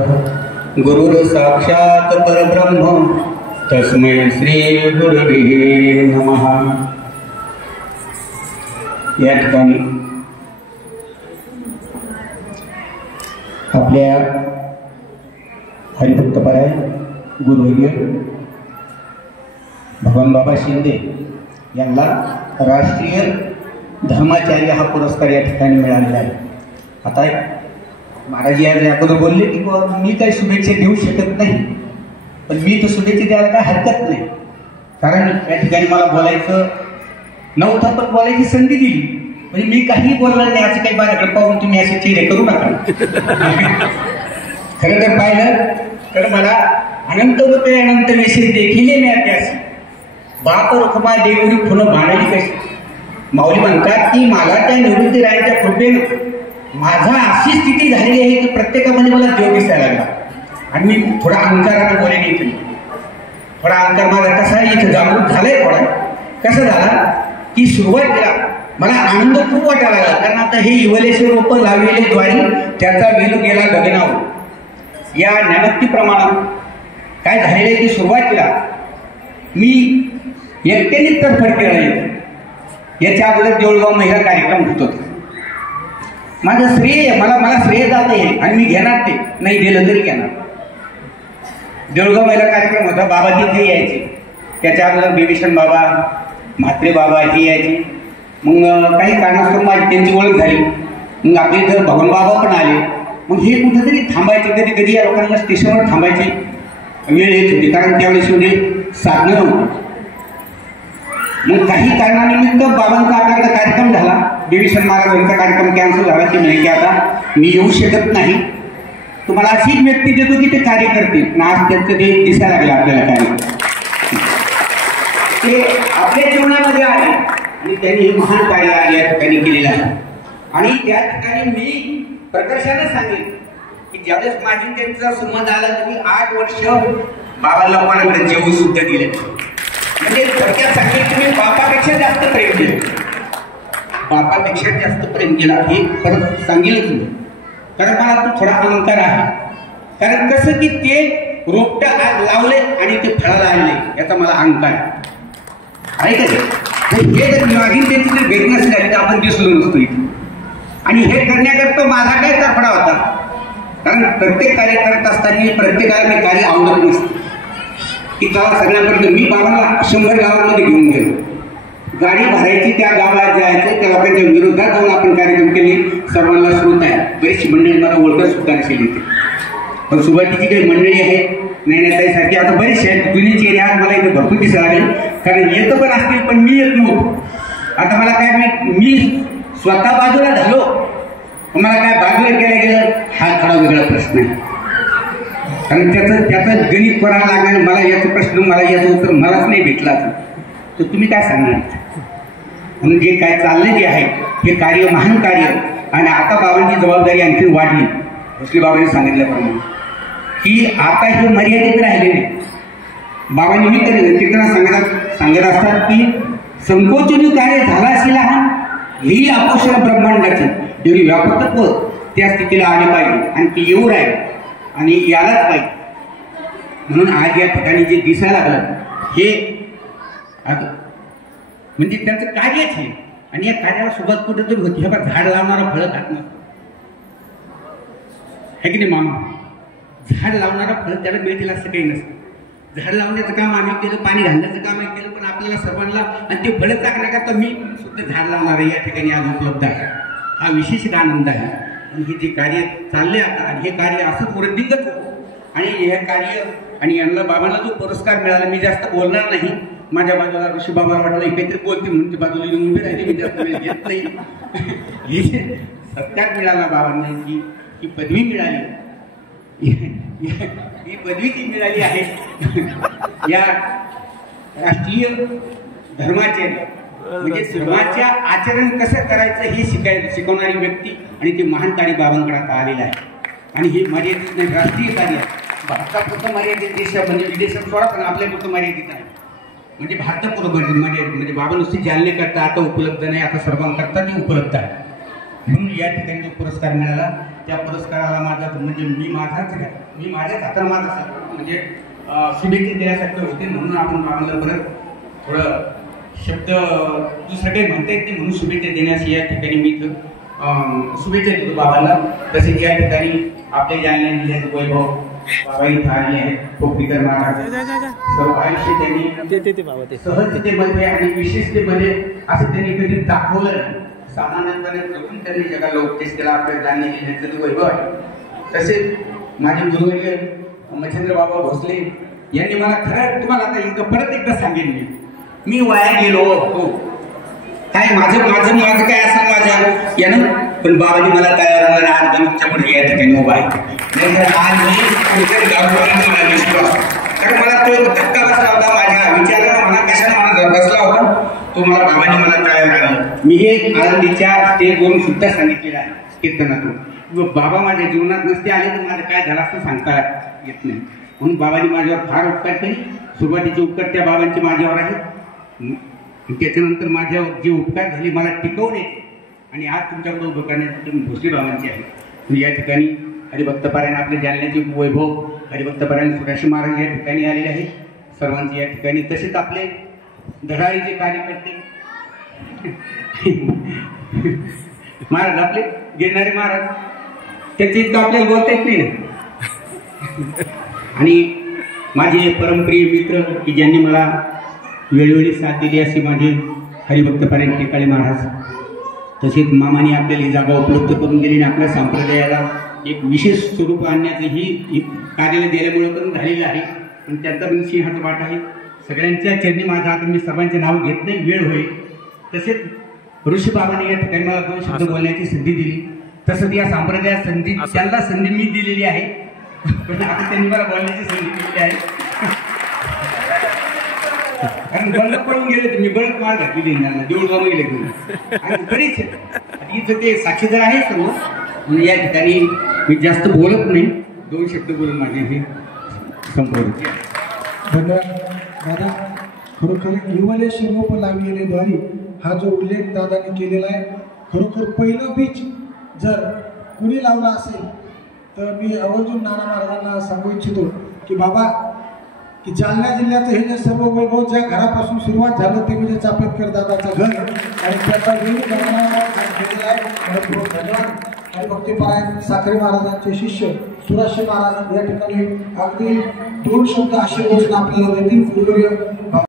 गुरुर साक्षात परब्रह्म तस्मै श्री गुरुवे नमः। या ठिकाणी आपल्या हरिभक्तपरायण गुरुवर्य भगवान बाबा शिंदे यांना राष्ट्रीय धर्माचार्य हा पुरस्कार या ठिकाणी मिळालेला आहे। आता महाराज या अगोदर बोलले की मी काही शुभेच्छा देऊ शकत नाही, पण मी तर शुभेच्छा द्यायला काय हरकत नाही, कारण या ठिकाणी मला बोलायचं नव्हतं पण बोलायची संधी दिली, म्हणजे मी काही बोलणार नाही असं काही माझ्याकडे पाहून तुम्ही असे चेहरे करू नका। खरं तर पाहिलं तर मला अनंत रुपये अनंत विषय देखील मिळते बाप रुखमा देवरी फुलं मांडली कशी। माऊली म्हणतात की मला त्या निवृत्ती रायांच्या कृपेनं माझा अशी स्थिती झालेली आहे की प्रत्येकामध्ये मला देव दिसायला लागला, आणि मी थोडा अहंकाराने बोलेन इथे। थोडा अहंकार माझा कसा इथे जागृत झालाय। थोडा कसा झाला की सुरुवातीला मला आनंद खूप वाटायला लागला, कारण आता हे इवलेश्वर रोप लावलेले द्वारी त्याचा वेल गेला गगनावर। या ज्ञानोक्तीप्रमाणे काय झालेलं आहे की सुरुवातीला मी एकट्याने तरफड केलं। याच्या अगोदर देऊळगाव महिला कार्यक्रम होत होता। माझं श्रेय मला श्रेय जाते आणि मी घेणार, ते नाही दिलं तरी घेणार। देऊळगाव महिला कार्यक्रम होता, बाबा तिथे यायचे, त्याच्या अगोदर बिभीषण बाबा म्हात्रे बाबा हे यायचे। मग काही कारणास्तव माझी त्यांची ओळख झाली, मग आपल्या इथं भगवान बाबा पण आले। मग हे कुठेतरी थांबायचे, कधी कधी या लोकांना स्टेशनवर थांबायची वेळ येत होती, कारण त्यावेळेस एवढे साधनं नव्हतं। मग काही कारणानिमित्त बाबांचा आपल्याकडे कार्यक्रम झाला, बिभीषण महाराजांचा कार्यक्रम कॅन्सल झाला की म्हणजे की आता मी येऊ शकत नाही, तुम्हाला अशी एक व्यक्ती देतो की ते कार्य करते। आज त्यांचं ते दिसायला लागलं आपल्याला कार्य, ते आपल्या जीवनामध्ये आले आणि त्यांनी हे महान कार्य या ठिकाणी केलेलं आहे। आणि त्या ठिकाणी मी प्रकर्षाने सांगेन की ज्यावेळेस माझी त्यांचा संबंध आला तर मी 8 वर्ष बाबाला कोणाकडे जेवू सुद्धा दिले, म्हणजे थोडक्यात सांगेल तुम्ही बापापेक्षा जास्त प्रेम केलं, बापापेक्षा जास्त प्रेम केला हे परत सांगेल तुम्ही। कारण मला तो थोडा अहंकार आहे, कारण कसं की ते रोपटं आज लावले आणि ते फळाला आणले याचा मला अहंकार आहे का? हे जर मागील त्यांची जर भेट नसली झाली तर आपण दिसलो नसतो इथे। आणि हे करण्याकरता माझा काय तडफडा होता, कारण प्रत्येक कार्य करत असताना प्रत्येकाला ते कार्य आवडत नसतं की चला सगळ्यांपर्यंत। मी बाबांना 100 गावांमध्ये घेऊन गेलो, गाडी भरायची, त्या गावात जायचं, त्या लोकांच्या विरोधात जाऊन आपण कार्यक्रम केले। सर्वांना श्रोत आहे, बरीचशी मंडळी मला ओळखत सुद्धा नसेल इथे, पण सुरुवातीची काही मंडळी आहे नैनाताईसारखी आता बरेचसे आहेत, जुनी चेहरे आहेत मला इथे भरपूर दिसायला लागेल, कारण येतं पण असतील पण मी येत नव्हतो। आता मला काय मी स्वतः बाजूला झालो, मला काय बाजूला केलं गेलं हा थोडा वेगळा प्रश्न आहे, कारण त्याचं गणित करायला लागणार। मला याचा प्रश्न, मला याचं उत्तर मलाच नाही भेटला तर तुम्ही काय सांगणार? म्हणून जे काय चाललं जे आहे हे कार्य महान कार्य, आणि आता बाबांची जबाबदारी आणखी वाढली। भोसले बाबांनी सांगितल्याप्रमाणे की आता हे मर्यादित राहिले नाही। बाबा निमित्ताने सांगत असतात की संकोचनी कार्य झाला असेल हा ही अपोषण ब्रह्मांडाची एवढी व्यापकत्व त्या स्थितीला आले पाहिजे, आणि ती येऊ राहील आणि यालाच पाहिजे। म्हणून आज या ठिकाणी जे दिसायला लागलं हे आता म्हणजे त्यांचं कार्यच आहे, आणि या कार्याला सुरुवात कुठेतरी होती। हे बघा, झाड लावणारा फळं खात नसतं, है की नाही मामा? झाड लावणारा फळं त्याला मिळतील असं काही नसतं। झाड लावण्याचं काम आम्ही केलं, पाणी घालण्याचं काम आम्ही केलं, पण आपल्याला सर्वांना आणि ते फळं टाकण्याकरता मी सुद्धा झाड लावणार या ठिकाणी आज उपलब्ध आहे। हा विशेष आनंद आहे, आणि हे जे कार्य चालले आता, आणि हे कार्य असंच वृद्धिंगत होतं, आणि हे कार्य आणि यांना बाबांना जो पुरस्कार मिळाला, मी जास्त बोलणार नाही। माझ्या बाजूला ऋषी बाबाला वाटलं काहीतरी बोलते म्हणून ते बाजूला येऊन उभे राहिले, मी जास्त वेळ घेत नाही। हे सत्कार मिळाला बाबांना, ही पदवी मिळाली, ही पदवी ती मिळाली आहे या राष्ट्रीय धर्माचे, म्हणजे धर्माच्या आचरण कसं करायचं हे शिकवणारी व्यक्ती, आणि ती महान कार्य बाबांकडे आता आलेलं आहे। आणि हे मर्यादित नाही, राष्ट्रीय कार्य भारतापुरतं मर्यादित, देशात म्हणजे विदेशात सोडा पण आपल्यापुरतं मर्यादित आहे, म्हणजे भारतापुरतं मर्यादित, म्हणजे बाबा नुसती जाणणे करता आता उपलब्ध नाही, आता सर्वांकरता ते उपलब्ध आहे। म्हणून या ठिकाणी जो पुरस्कार मिळाला त्या पुरस्काराला माझा म्हणजे मी माझ्याच हाताने माझा म्हणजे शुभेच्छा देण्यासारखे होते, म्हणून आपण बाबांना परत थोडं शब्द दुसरं काही म्हणता येत नाही म्हणून शुभेच्छा देण्यास या ठिकाणी मी शुभेच्छा देतो बाबांना. तसेच या ठिकाणी आपल्या जालना जिल्ह्याचे वैभव बाबा इथं आले आहेत. कोपरीकर महाराज सर्व आयुष्य त्यांनी सहजतेमध्ये आणि विशेषतेमध्ये असं त्यांनी कधी दाखवलं नाही. सामान्यपणे जगून त्यांनी जगाला उपदेश केला. आपल्या जालना जिल्ह्याचं वैभव आहे. तसेच माझे गुरुवर्य मच्छिंद्र बाबा भोसले यांनी मला खरं तुम्हाला आता परत एकदा सांगेन मी वाया गेलो हो काय माझं काय असेल माझ्या यानं, पण बाबांनी मला तयार आज गणपतीच्या पुढे या ठिकाणी उभा आहे. आज मी विश्वास कारण मला तो धक्का बसला होता माझ्या विचाराला, मला कशाला मला बसला होता तो मला बाबांनी मला तयार आणलं. मी हे आनंदीच्या स्टेजवरून सुद्धा सांगितलेलं आहे कीर्तनातून. बाबा माझ्या जीवनात नसते आले तर माझं काय झालं असं सांगता येत नाही. म्हणून बाबांनी माझ्यावर फार उपकार केले. सुरुवातीचे उपकार त्या बाबांचे माझ्यावर आहेत. त्याच्यानंतर माझ्यावर जे उपकार झाले मला टिकवणे आणि आज तुमच्याकडे उभं करण्यासाठी भोसले बाबांचे आहे. या ठिकाणी हरिभक्तपारायण आपल्या जालन्याचे वैभव हरिभक्तपारायण सुराशी महाराज या ठिकाणी आलेले आहेत सर्वांचे या ठिकाणी. तसेच आपले धडाळीचे कार्यकर्ते महाराज आपले गिरणारे महाराज त्याचे इतकं आपल्याला बोलता येत नाही ना. आणि माझे परमप्रिय मित्र की ज्यांनी मला वेळोवेळी साथ दिली असे माझे हरिभक्तपारायण टेकाळे महाराज. तसेच मामाने आपल्याला ही जागा उपलब्ध करून दिली आणि आपल्या संप्रदायाला एक विशेष स्वरूप आणण्याचं ही कार्यालय दिल्यामुळे पण झालेलं आहे आणि त्यांचा पण सिंहाचा वाटा आहे. सगळ्यांच्या चरणी माझा आता मी सर्वांचे नाव घेत नाही, वेळ होईल. तसेच ऋषी बाबांनी या ठिकाणी मला 2 शब्द बोलण्याची संधी दिली. तसंच या संप्रदायात त्यांना संधी मी दिलेली आहे, पण आता त्यांनी मला बोलण्याची संधी दिलेली आहे. कारण बंद पडून गेले तर मी बळत मार घातली त्यांना देऊळ जाऊन गेले आणि बरीच इथं ते साक्षीदार आहे सर्व. म्हणून या ठिकाणी मी जास्त बोलत नाही, 2 शब्द बोलून माझे हे संपवले. धन्यवाद दादा. खरोखर हिमालय शिरोप लावलेले द्वारी हा जो उल्लेख दादाने केलेला आहे, खरोखर पहिलं बीज जर कुणी लावला असेल तर मी आवर्जून नाना महाराजांना सांगू इच्छितो की बाबा की जालना जिल्ह्याचं हे जे सर्व वैभव ज्या घरापासून सुरुवात झालं ते म्हणजे चापेटकर दादाचं घर आणि त्याचा धन्यवाद. हरिभक्तपारायण साखरे महाराजांचे शिष्य सुराशी महाराज या ठिकाणी अगदी 2 शब्द आशीर्वचन आपल्याला देतील.